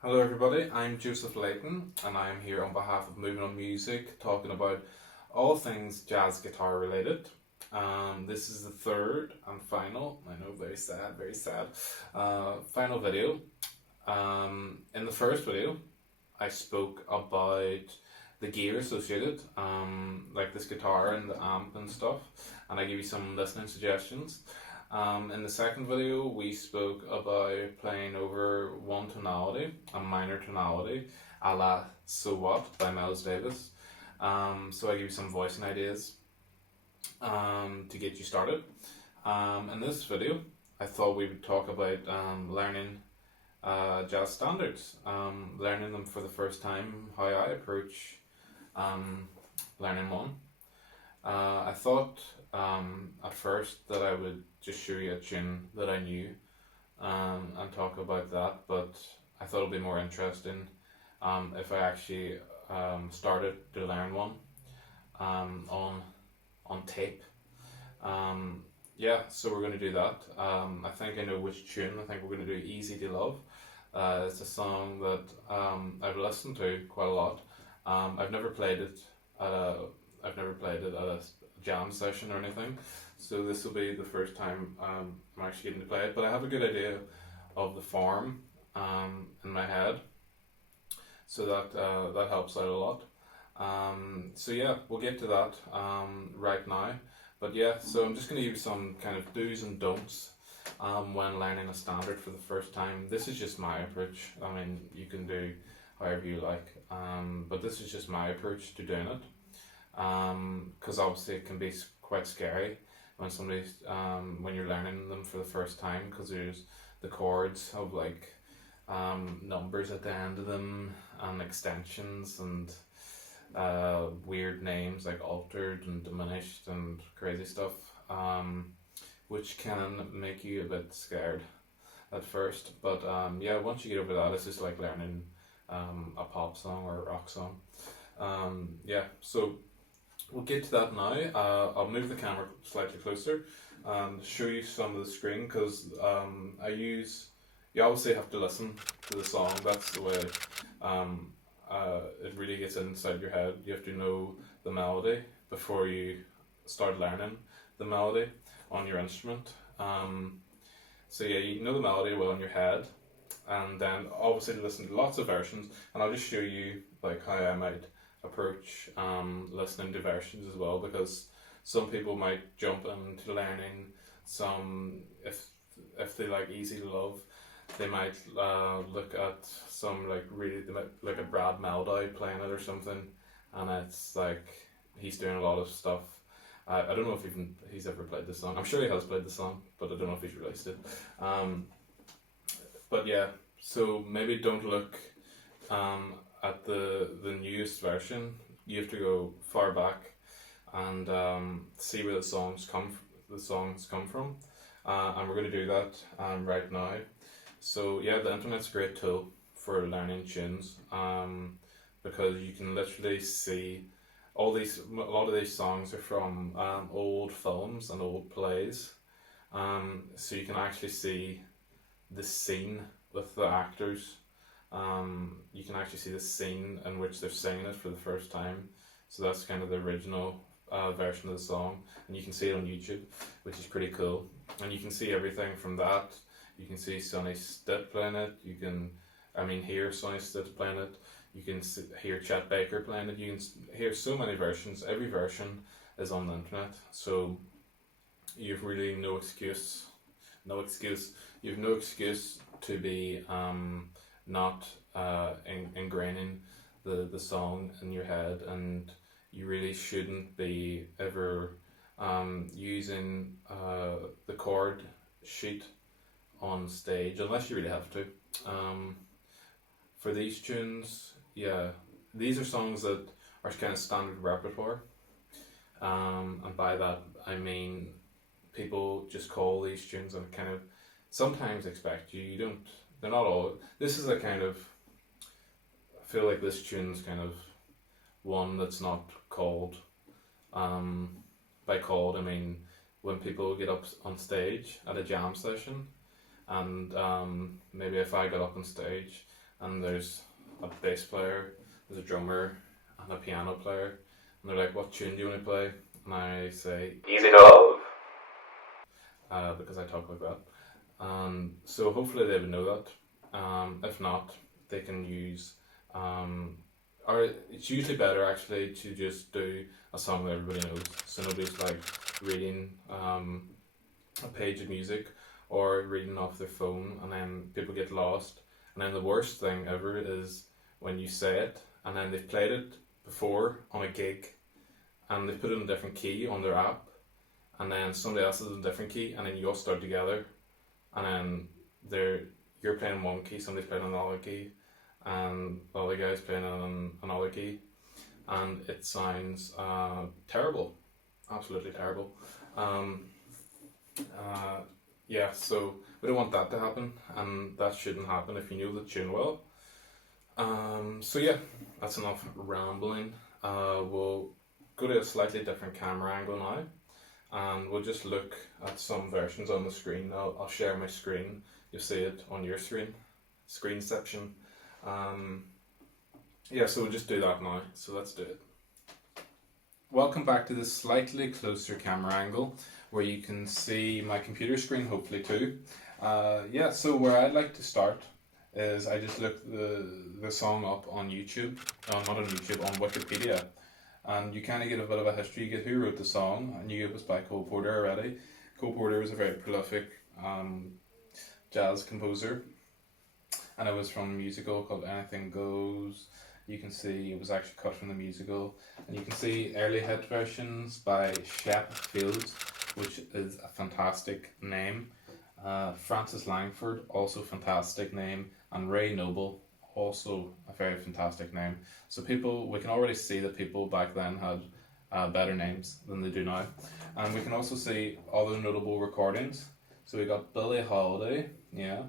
Hello everybody, I'm Joseph Leighton and I'm here on behalf of Moving on Music talking about all things jazz guitar related. This is the third and final, I know, very sad, final video. In the first video, I spoke about the gear associated, like this guitar and the amp and stuff, and I gave you some listening suggestions. In the second video, we spoke about playing over one tonality, a minor tonality, a la So What by Miles Davis. So I give you some voicing ideas to get you started. In this video, I thought we would talk about learning jazz standards, learning them for the first time, how I approach learning one. I thought at first that I would just show you a tune that I knew and talk about that, but I thought it would be more interesting if I actually started to learn one on tape. Yeah, so we're going to do that. I think I know which tune. I think we're going to do Easy to Love. It's a song that I've listened to quite a lot. I've never played it at a I've never played it at a jam session or anything, so this will be the first time I'm actually getting to play it. But I have a good idea of the form in my head, so that helps out a lot. So yeah, we'll get to that right now. But yeah, so I'm just going to give you some kind of do's and don'ts when learning a standard for the first time. This is just my approach. I mean, you can do however you like, but this is just my approach to doing it. Because obviously it can be quite scary when when you're learning them for the first time, because there's the chords of like numbers at the end of them and extensions and weird names like altered and diminished and crazy stuff, which can make you a bit scared at first. But yeah, once you get over that, it's just like learning a pop song or a rock song. Yeah, so we'll get to that now. I'll move the camera slightly closer and show you some of the screen, because you obviously have to listen to the song. That's the way it really gets inside your head. You have to know the melody before you start learning the melody on your instrument. So yeah, you know the melody well in your head, and then obviously listen to lots of versions, and I'll just show you like how I might approach listening to versions as well, because some people might jump into learning some, if they like Easy to Love, they might look at some like really like a Brad Mehldau playing it or something, and it's like he's doing a lot of stuff. I don't know if he's ever played this song. I'm sure he has played the song, but I don't know if he's released it. But yeah, so maybe don't look at the newest version. You have to go far back and see where the songs come from, and we're going to do that right now. So yeah, the internet's a great tool for learning tunes, because you can literally see a lot of these songs are from old films and old plays, so you can actually see the scene with the actors. You can actually see the scene in which they're singing it for the first time. So that's kind of the original version of the song, and you can see it on YouTube, which is pretty cool. And you can see everything from that. You can see Sonny Stitt playing it. You can, hear Sonny Stitt playing it. You can hear Chet Baker playing it. You can hear so many versions. Every version is on the internet, so you've really no excuse. You've no excuse to be not ingraining the song in your head, and you really shouldn't be ever using the chord sheet on stage unless you really have to. For these tunes, yeah, these are songs that are kind of standard repertoire, and by that I mean people just call these tunes and kind of sometimes expect you don't. They're not all. This is a kind of. I feel like this tune's kind of one that's not called. By called, I mean when people get up on stage at a jam session, and maybe if I got up on stage and there's a bass player, there's a drummer, and a piano player, and they're like, "What tune do you want to play?" And I say, "Easy to Love," because I talk like that. So hopefully they would know that. If not, they can use, or it's usually better actually to just do a song that everybody knows, so nobody's like reading a page of music or reading off their phone, and then people get lost. And then the worst thing ever is when you say it and then they've played it before on a gig and they've put it in a different key on their app, and then somebody else is in a different key, and then you all start together, and then you're playing one key, somebody's playing another key, and the other guy's playing on another key, and it sounds terrible, absolutely terrible. Yeah, so we don't want that to happen, and that shouldn't happen if you know the tune well. So yeah, that's enough rambling. We'll go to a slightly different camera angle now, and we'll just look at some versions on the screen. I'll share my screen. You'll see it on your screen section. Yeah, so we'll just do that now. So let's do it. Welcome back to this slightly closer camera angle where you can see my computer screen hopefully too. Yeah, so where I'd like to start is I just looked the song up on YouTube, not on YouTube, on Wikipedia, and you kind of get a bit of a history. You get who wrote the song, and you get it was by Cole Porter already. Cole Porter was a very prolific jazz composer, and it was from a musical called Anything Goes. You can see it was actually cut from the musical, and you can see early hit versions by Shep Fields, which is a fantastic name. Francis Langford, also fantastic name, and Ray Noble, also a very fantastic name. So we can already see that people back then had better names than they do now. And we can also see other notable recordings. So we got Billie Holiday, yeah,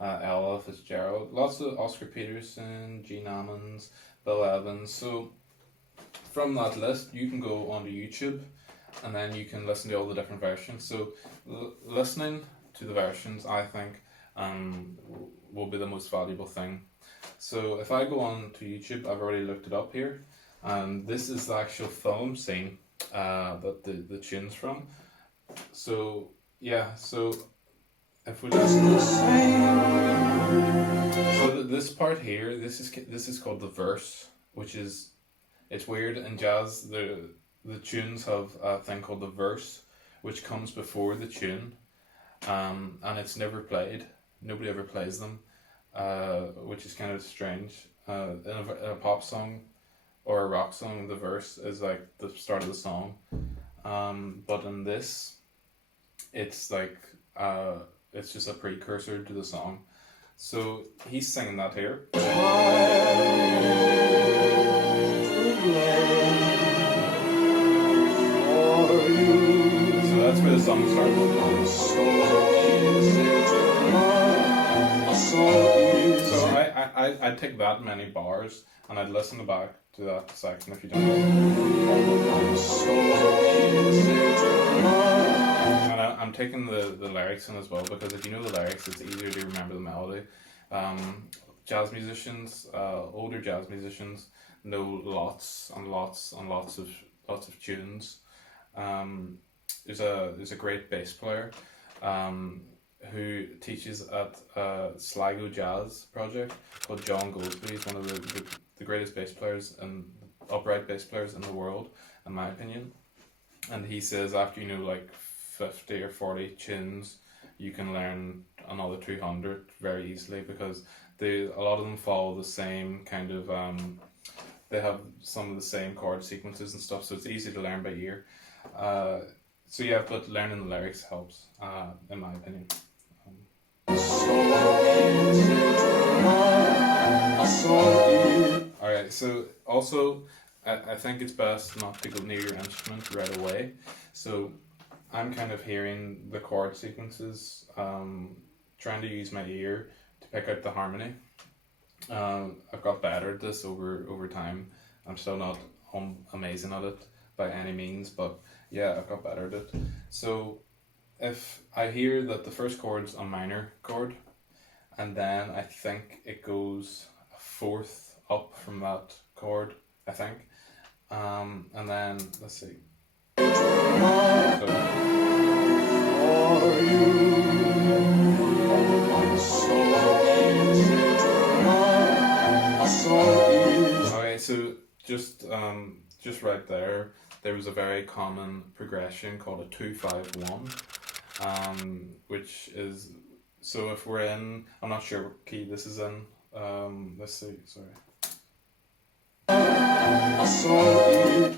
Ella Fitzgerald, lots of Oscar Peterson, Gene Ammons, Bill Evans. So from that list, you can go onto YouTube, and then you can listen to all the different versions. So listening to the versions, I think, will be the most valuable thing. So if I go on to YouTube, I've already looked it up here, and this is the actual film scene that the tune's from. So yeah, so if we listen, so this part here, this is called the verse, which is, it's weird in jazz. The tunes have a thing called the verse, which comes before the tune, and it's never played. Nobody ever plays them, which is kind of strange. In a pop song or a rock song, the verse is like the start of the song, but in this, it's like it's just a precursor to the song. So he's singing that here. So that's where the song starts. So I'd take that many bars and I'd listen back to that section if you don't know. And I'm taking the lyrics in as well, because if you know the lyrics, it's easier to remember the melody. Jazz musicians, older jazz musicians, know lots and lots and lots of tunes. There's a great bass player who teaches at Sligo Jazz Project called John Goldsby. He's one of the greatest bass players and upright bass players in the world, in my opinion. And he says after you know like 50 or 40 tunes, you can learn another 200 very easily, because a lot of them follow the same kind of they have some of the same chord sequences and stuff, so it's easy to learn by ear. So yeah, but learning the lyrics helps, in my opinion. Alright, so also I think it's best not to go near your instrument right away. So I'm kind of hearing the chord sequences, trying to use my ear to pick out the harmony. I've got better at this over time. I'm still not amazing at it by any means, but yeah, I've got better at it. So if I hear that the first chord's a minor chord, and then I think it goes a fourth up from that chord, I think. And then let's see. So, okay, so just right there, there was a very common progression called a 2-5-1, which is, so if we're in, I'm not sure what key this is in. Let's see. Sorry.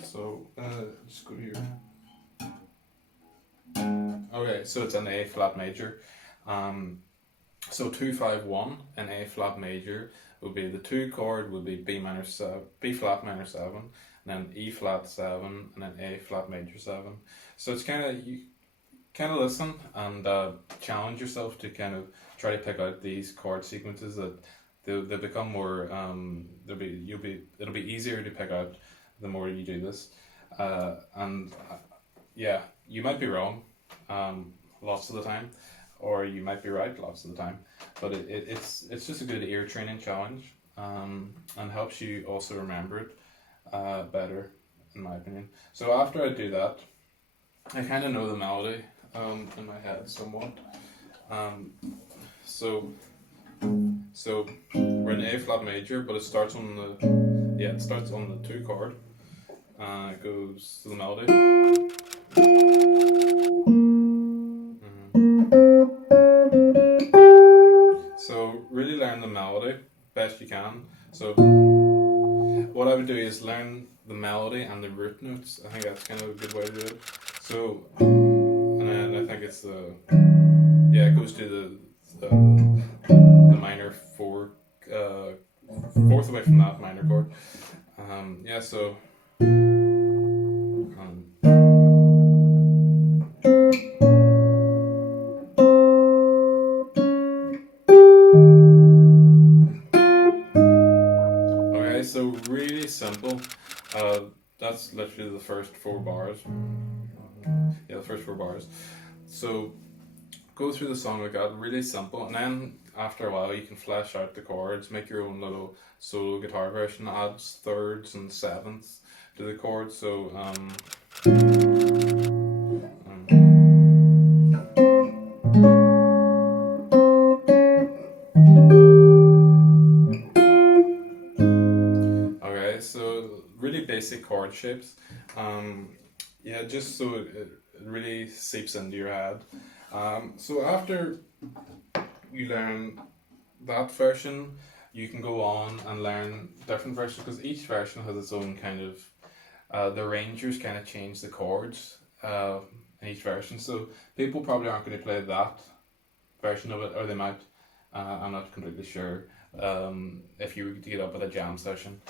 So just go here. Okay, so it's an A flat major. So 2-5-1 in A flat major would be, the 2 chord would be B flat minor 7, and then E flat 7, and then A flat major 7. So it's kind of, you kind of listen and challenge yourself to kind of try to pick out these chord sequences that they become more. It'll be easier to pick out the more you do this, and yeah, you might be wrong, lots of the time, or you might be right lots of the time, but it's just a good ear training challenge, and helps you also remember it better, in my opinion. So after I do that, I kind of know the melody in my head somewhat. So we're in A flat major, but it starts on the 2 chord. It goes to the melody. So really learn the melody best you can. So what I would do is learn the melody and the root notes. I think that's kind of a good way to do it. So, and then I think it's it goes to the minor 4, fourth away from that minor chord. So. Okay, so really simple. That's literally the first 4 bars. Yeah, the first 4 bars. So go through the song like that, really simple, and then after a while you can flesh out the chords, make your own little solo guitar version, adds thirds and sevenths to the chords. So okay, so really basic chord shapes. Just so it really seeps into your head. So after you learn that version, you can go on and learn different versions, because each version has its own kind of, the arrangers kind of change the chords in each version. So people probably aren't going to play that version of it, or they might. I'm not completely sure. If you were to get up at a jam session,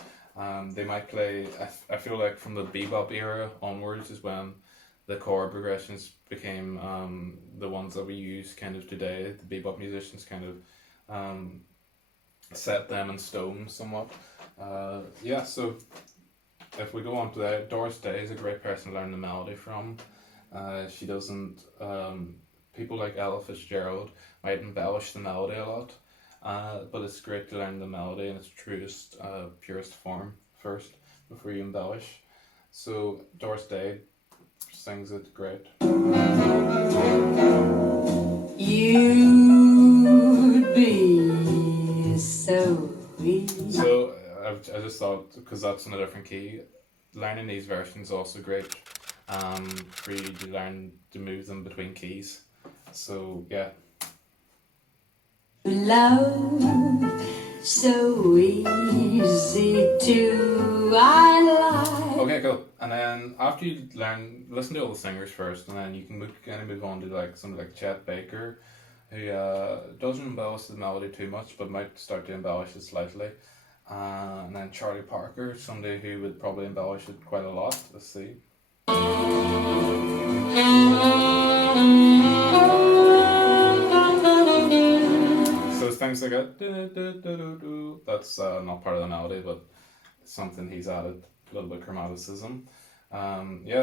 they might play. I feel like from the bebop era onwards is when the chord progressions became the ones that we use kind of today. The bebop musicians kind of set them in stone somewhat. So if we go on to that, Doris Day is a great person to learn the melody from. She doesn't. People like Ella Fitzgerald might embellish the melody a lot, but it's great to learn the melody in its truest, purest form first before you embellish. So Doris Day sings it great. You'd be so easy. So I just thought, because that's in a different key, learning these versions is also great for you to learn to move them between keys. So yeah. Love so easy to I like. Okay, cool. And then after you listen to all the singers first, and then you can kind of move on to like somebody like Chet Baker, who doesn't embellish the melody too much, but might start to embellish it slightly. And then Charlie Parker, somebody who would probably embellish it quite a lot. Let's see. So things like that. That's not part of the melody, but it's something he's added a little bit of chromaticism.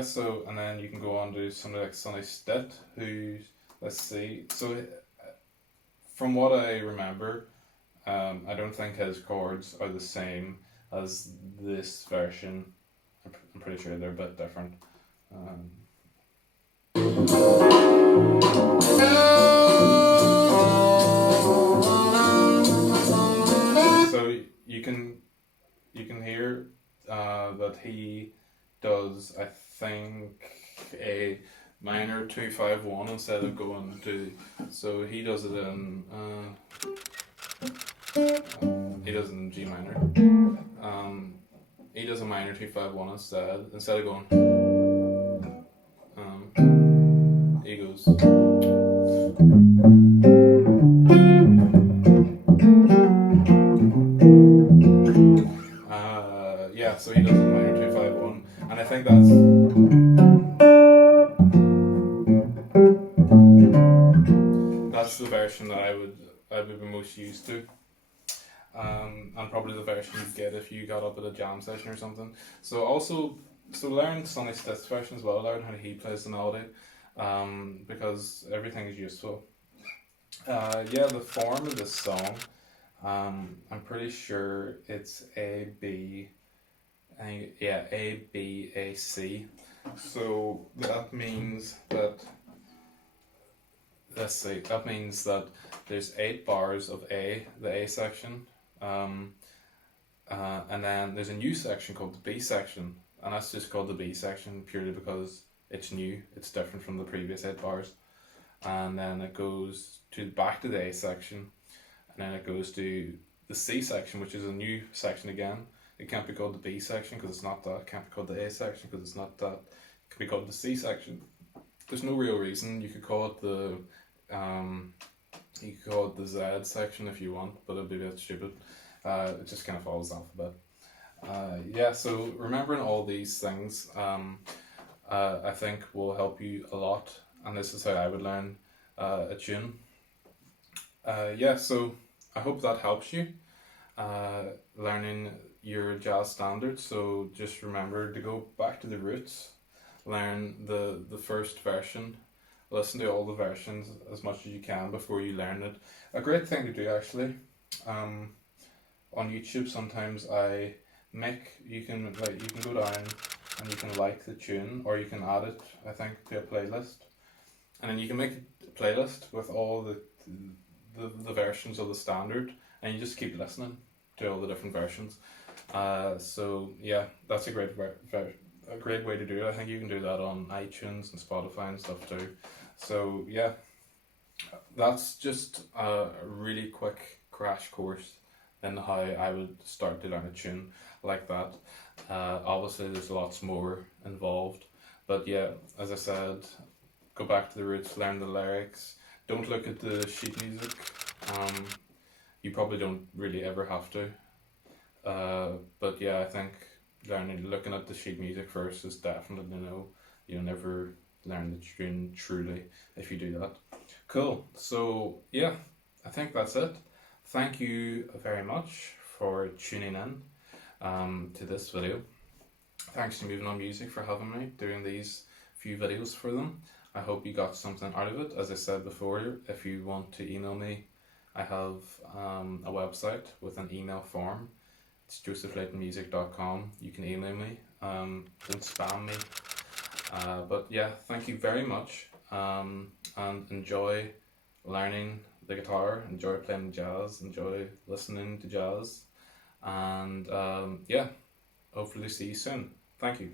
So, and then you can go on to somebody like Sonny Stitt, who, let's see, so from what I remember, I don't think his chords are the same as this version. I'm pretty sure they're a bit different. So you can hear that he does, I think, a minor 2-5-1 instead of going to. So he does it in. He does it in G minor. He does a minor 2-5-1 instead of going. He goes. Yeah, so he does a minor 2-5-1, and I think that's the version that I would be most used to. And probably the version you'd get if you got up at a jam session or something. So learn Sonny Stitt's version as well, learn how he plays the melody, because everything is useful. Yeah, the form of this song, I'm pretty sure it's A, B, A, B, A, C. So that means that, let's see, that means that there's 8 bars of A, the A section, and then there's a new section called the B section, and that's just called the B section purely because it's new, it's different from the previous 8 bars. And then it goes back to the A section, and then it goes to the C section, which is a new section again. It can't be called the B section because it's not that. It can't be called the A section because it's not that. It can be called the C section. There's no real reason. You could call it the Z section if you want, but it'd be a bit stupid. It just kind of follows the alphabet. Yeah, so remembering all these things, I think will help you a lot, and this is how I would learn a tune. Yeah, so I hope that helps you learning your jazz standards. So just remember to go back to the roots, learn the first version, listen to all the versions as much as you can before you learn it. A great thing to do actually, on YouTube sometimes you can go down and you can like the tune, or you can add it, I think, to a playlist, and then you can make a playlist with all the versions of the standard, and you just keep listening to all the different versions. So yeah, that's a great way to do it. I think you can do that on iTunes and Spotify and stuff too. So yeah, that's just a really quick crash course in how I would start to learn a tune like that. Obviously there's lots more involved, but yeah, as I said, go back to the roots, learn the lyrics, don't look at the sheet music. You probably don't really ever have to, but yeah, I think looking at the sheet music first is definitely no. You'll never learn the tune truly if you do that. Cool. So yeah, I think that's it. Thank you very much for tuning in to this video. Thanks to Moving On Music for having me doing these few videos for them. I hope you got something out of it. As I said before, if you want to email me, I have a website with an email form. It's josephleightonmusic.com. You can email me. Don't spam me. But yeah, thank you very much, and enjoy learning the guitar, enjoy playing jazz, enjoy listening to jazz, and yeah, hopefully see you soon. Thank you.